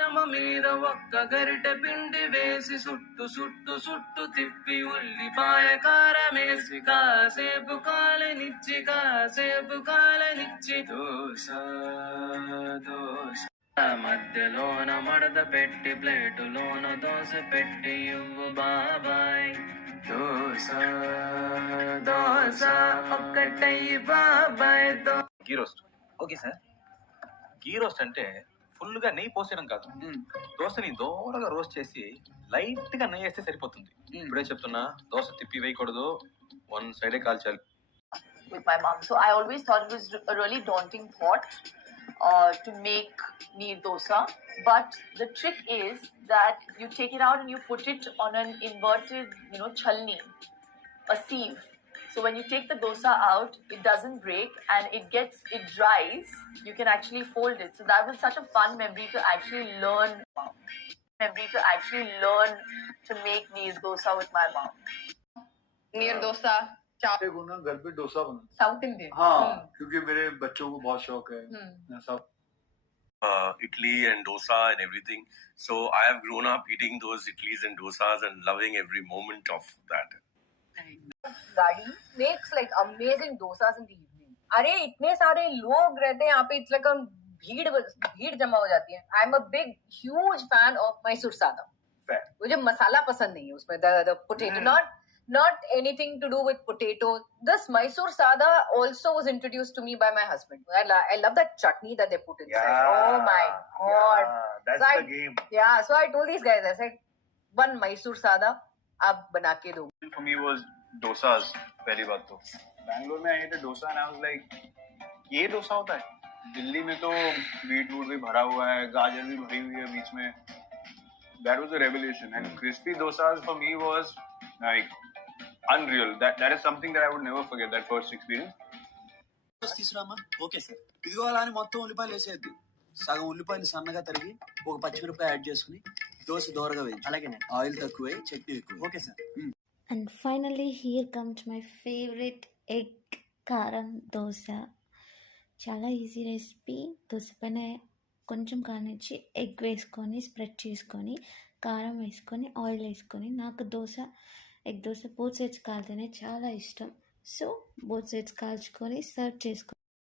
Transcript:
నమ మీద ఒక్క గరిటె పిండి వేసి సుట్టు సుట్టు సుట్టు తిప్పి ఉల్లిపాయ కారమేసి కాసేపు కాలనిచ్చి దోస దోస మధ్యలోన మడత పెట్టి ప్లేటులోన దోశ పెట్టి ఇవ్వు బాబాయ్ దోస దోస ఒక్కటై బాబాయ్ ghee roast. Okay sir. Ghee roast అంటే ఫుల్ గా నెయ్యి పోసేయడం కాదు, దోశని దోరగా రోస్ట్ చేసి లైట్ గా నెయ్యి వేస్తే సరిపోతుంది. ఇప్పుడే చెప్తున్నా, దోశ తిప్పి వేయకూడదు, వన్ సైడే కాల్చాలి. With my mom, so I always thought it was a really daunting thought to make neer dosa, but the trick is that you take it out and you put it on an inverted, chalni, a sieve. So when you take the dosa out, it doesn't break and it dries. You can actually fold it. So that was such a fun memory to actually learn to make neer dosa with my mom. Neer dosa, घर पे डोसा बना South Indian. हाँ क्योंकि मेरे बच्चों को बहुत शौक है सब Italy and dosa and everything. So I have grown up eating those idlis and dosas and loving every moment of that. Gadi makes like amazing dosas in the evening. अरे इतने सारे लोग रहते हैं यहाँ पे, it's like a भीड़ जमा हो जाती है. I'm a big huge fan of Mysore sada. मुझे मसाला पसंद नहीं है उसमें, the potato, not anything to do with potato. This Mysore sada also was introduced to me by my husband. I love that chutney that they put inside. Oh my god, that's so the game. Yeah, so I told these guys, I said, one Mysore sada आप बना के दो. For me was dosas. पहली बात तो बैंगलोर में आई थे dosa and I was like, ये डोसा होता है? दिल्ली में तो बीटरूट भी भरा हुआ है, गाजर भी भरी हुई है बीच में. That was a revelation, and crispy dosas for me was like unreal. That is something that I would never forget, that first experience. తీసుకురామా. Okay sir. ఇదిగో అలా అని మొత్తం ఉల్లిపాయలు వేసేది, సగం ఉల్లిపాయలు సన్నగా తరిగి ఒక పచ్చిమిరపకాయ యాడ్ చేసుకుని దోశ దోరగా వేయించు. అలాగే ఆయిల్ తక్కువ, చట్నీ ఎక్కువ. Okay sir. And finally here comes my favorite egg కారం దోశ. చాలా ఈజీ రెసిపీ. దోశ పైన కొంచెం కానిచ్చి ఎగ్ వేసుకొని స్ప్రెడ్ చేసుకొని కారం వేసుకొని ఆయిల్ వేసుకొని, నాకు ఎగ్ దోశ బోత్ సైడ్స్ కాలితేనే చాలా ఇష్టం. సో బోత్ సైడ్స్ కాల్చుకొని సర్వ్ చేసుకో.